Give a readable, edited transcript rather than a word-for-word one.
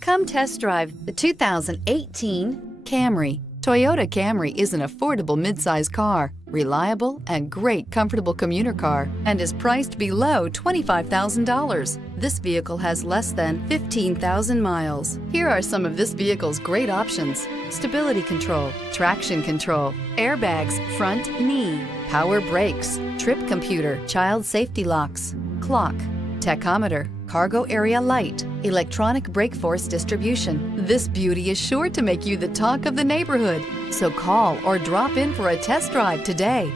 Come test drive the 2018 Camry. Toyota Camry is an affordable midsize car, reliable and great comfortable commuter car, and is priced below $25,000. This vehicle has less than 15,000 miles. Here are some of this vehicle's great options: stability control, traction control, airbags, front knee, power brakes, trip computer, child safety locks, clock, tachometer, cargo area light, electronic brake force distribution. This beauty is sure to make you the talk of the neighborhood. So call or drop in for a test drive today.